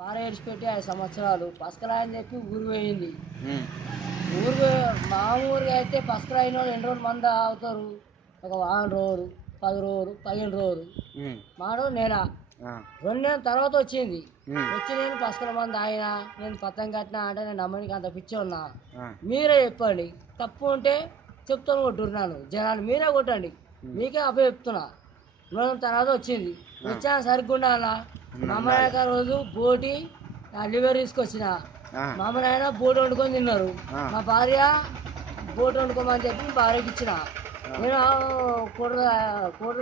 భార్య విడిచిపెట్టి 5 సంవత్సరాలు పసకరా అని చెప్పి ఊరు పోయింది. ఉమ్, ఊరు మామూలుగా అయితే పసకరా అయిన వాళ్ళు ఎన్ని రోజులు మంది తాగుతారు? ఒక వారం రోజులు, 10 రోజులు, 15 రోజులు. ఉమ్, మాడు నేనా ఆ, 2 నెలల తర్వాత వచ్చింది. ఉమ్, వచ్చి నేను పసకల మంది ఆయన నేను పత్తం కట్టినా అంటే నేను నమ్మనికి అంత పిచ్చి ఉన్నా. ఆ, మీరే చెప్పండి, తప్పు ఉంటే చెప్తాను కొట్టున్నాను జనాలు మీరే కొట్టండి, ఉమ్, మీకే అప్ప చెప్తున్నా. 2 నెలల తర్వాత వచ్చింది. ఆ, వచ్చాను సరిగ్గా అలా మా ఉండాలి. అమ్మనాయక రోజు బోటి లివర్ తీసుకొచ్చిన. ఆ, మా అమ్మ నాయన బోటి వండుకొని తిన్నారు. ఆ, మా భార్య బోటి వండుకోమని చెప్పి భార్యకి ఇచ్చిన. ఆ, నేను కూర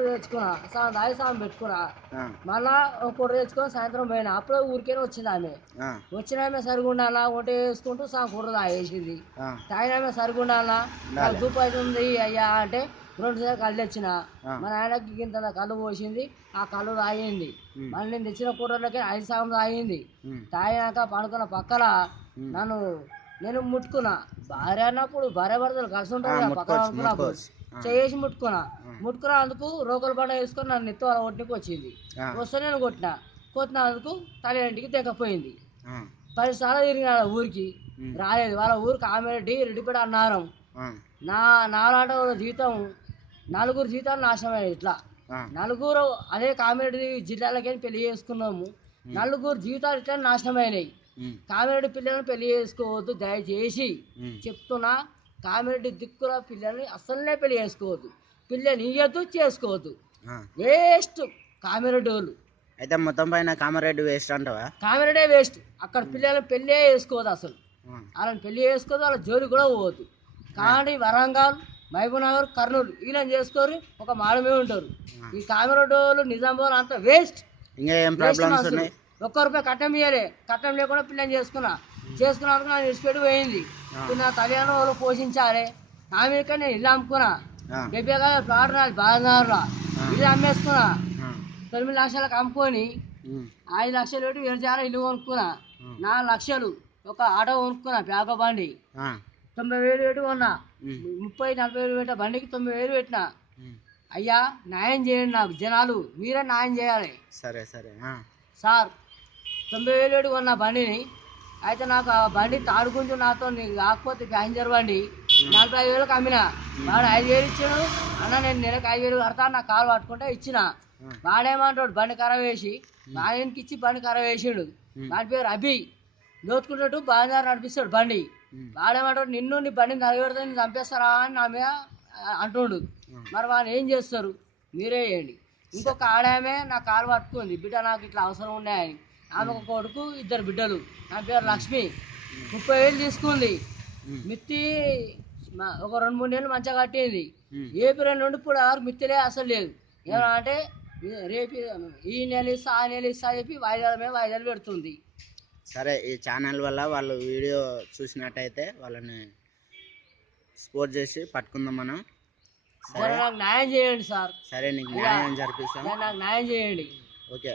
తెచ్చుకున్నా, సాయం తాగి సాయం పెట్టుకున్నా. ఆ, మళ్ళా కూర తెచ్చుకొని సాయంత్రం పోయినా. అప్పుడే ఊరికేనే వచ్చింది ఆమె. ఆ, వచ్చిన ఆమె సరిగుండాలా వంట వేసుకుంటూ సగం కూర తాగేసింది. ఆ, తాగిన ఆమె సరిగుండాలా నాకు ఉండాలి. దూపు అవుతుంది అయ్యా అంటే 2 సార్లు కళ్ళు తెచ్చిన. ఆ, మా నాయనకి ఇంత కళ్ళు పోసింది. ఆ కళ్ళు తాగింది. ఉమ్, మళ్ళీ నేను తెచ్చిన కూరలకి 5 సగం తాగింది. ఉమ్, తాగినాక పడుకున్న పక్కన ఉమ్, నన్ను నేను ముట్టుకున్నా. భార్య అన్నప్పుడు భార్య భర్తలు కలిసి ఆ, ఉంటారు కదా, పక్కన ముట్టుకోవచ్చు అనుకున్నప్పుడు ముట్టుకోవచ్చు. ఆ, చేసి ముట్టుకున్నా. ఆ, ముట్టుకున్నందుకు రోకలు బండ వేసుకొని నన్ను నెత్తి వాళ్ళ ఒంటికి వచ్చింది. ఆ, వస్తే నేను కొట్టినందుకు తల ఇంటికి తెగపోయింది. ఆ, 10 సార్లు తిరిగిన ఊరికి ఉమ్, రాలేదు. వాళ్ళ ఊరు కామెరెడ్డి రెడ్డిపేట అన్నారం. ఆ, నాలాంటి వాళ్ళ జీవితం 4 జీవితాలు నాశనమయ్యాయి. ఇట్లా ఆ, 4 అదే కామెరెడ్డి జిల్లాలకి పెళ్లి చేసుకున్నాము. ఉమ్, 4 జీవితాలు ఇట్లా నాశనమైనాయి. ఉమ్, కామెరెడ్డి పిల్లలను పెళ్లి చేసుకోవద్దు దయచేసి ఉమ్, చెప్తున్నా. కామెరెడ్డి దిక్కుల పిల్లల్ని అసలనే పెళ్లి చేసుకోవద్దు. పిల్లని ఇయ్యద్దు, చేసుకోవద్దు. ఆ. వేస్ట్ కామెరెడ్డి వాళ్ళు. అయితే మొత్తం పైన కామారెడ్డి వేస్ట్ అంటావా? కామెరెడ్డే వేస్ట్. అక్కడ ఉమ్, పిల్లల్ని పెళ్ళే చేసుకోవద్దు అసలు. ఆ, వాళ్ళని పెళ్లి చేసుకోవద్దు, వాళ్ళ జోలికి కూడా పోవద్దు. ఆ, కానీ వరంగల్, మహబూబ్నగర్, కర్నూలు వీళ్ళని చేసుకొని ఒక మాడమే ఉంటారు. ఆ. ఈ కామెరెడ్డి వాళ్ళు నిజామాబాద్ అంతా వేస్ట్. ఇంకా ఏం వేస్ట్ ప్రాబ్లమ్స్ మనుషులు. ఉన్నాయి? ₹1 కట్టం ఇయ్యలే. కట్టం లేకుండా పిల్లని చేసుకున్నా. చేసుకున్నందుకు నాకు విడిచిపెట్టి పోయింది. ఆ, ఇప్పుడు నా తల్లిదండ్రులు వాళ్ళు పోషించాలి. ఆమె ఇక్కడ నేను ఇల్లు అమ్ముకున్నా. ఆ, 70 గజాల ప్లాట్ నాది బాలనగర్లో. ఆ, ఇల్లు అమ్మేసుకున్నా. ఆ, 9 లక్షలకు అమ్ముకొని ఉమ్, 5 లక్షలు పెట్టి వేరుజాల ఇల్లు కొనుక్కున్నా. ఉమ్, 4 లక్షలు ఒక ఆటో కొనుక్కున్నా, ప్యాక బండి. ఆ, 90,000 పెట్టి కొన్నా. ఉమ్, 30-40 వేలు పెట్టా బండికి, 90,000 పెట్టినా. ఉమ్. అయ్యా న్యాయం చేయండి నాకు జనాలు, మీరే న్యాయం చేయాలి సరే సరే. ఆ, సార్. 90,000 పెట్టి కొన్న బండిని. అయితే నాకు ఆ బండి తాడుకుంటూ నాతో కాకపోతే ప్యాసింజర్ బండి ఉమ్, 45,000కి అమ్మిన. ఉమ్, వాడు 5,000 ఇచ్చాడు. అన్న నేను నెలకు 5,000 కడతా, నా కాలు పట్టుకుంటే ఇచ్చిన. ఆ, వాడేమంటాడు బండి ఖరాబ్ వేసి ఉమ్, మా ఆయనకి ఇచ్చి బండి ఖరాబ్ వేసాడు. ఉమ్, వాడి పేరు అభి. దోచుకుంటూ బాగానే నడిపిస్తాడు బండి. ఉమ్, వాడేమంటాడు నిన్ను నీ బండిని నలగబెడితే నేను చంపేస్తారా అని నా మీద అంటుండు. ఉమ్. మరి వాళ్ళు ఏం చేస్తారు? మీరే చేయండి. ఇంకొక ఆడామె నా కాలు పట్టుకుంది, బిడ్డ నాకు ఇట్లా అవసరం ఉన్నాయని. ఆమె ఒక కొడుకు, 2 బిడ్డలు. నా పేరు లక్ష్మి. 30,000 తీసుకుంది. మిత్తి ఒక 2-3 నెలలు మంచిగా కట్టింది. ఏప్రిల్ నుండి ఇప్పుడు వరకు మిత్తిలే అసలు లేదు. ఏమన్నా అంటే రేపు ఈ నెల ఇస్తా, ఆ నెల ఇస్తా చెప్పి వాయిదాల మీద వాయిదాలు పెడుతుంది. సరే, ఈ ఛానల్ వల్ల వాళ్ళు వీడియో చూసినట్టయితే వాళ్ళని సపోర్ట్ చేసి పట్టుకుందాం మనం. జర సరే నాకు న్యాయం చేయండి సార్. సరే, నీకు అయ్యా న్యాయం జరిపిస్తాం. నాకు న్యాయం చేయండి. ఓకే.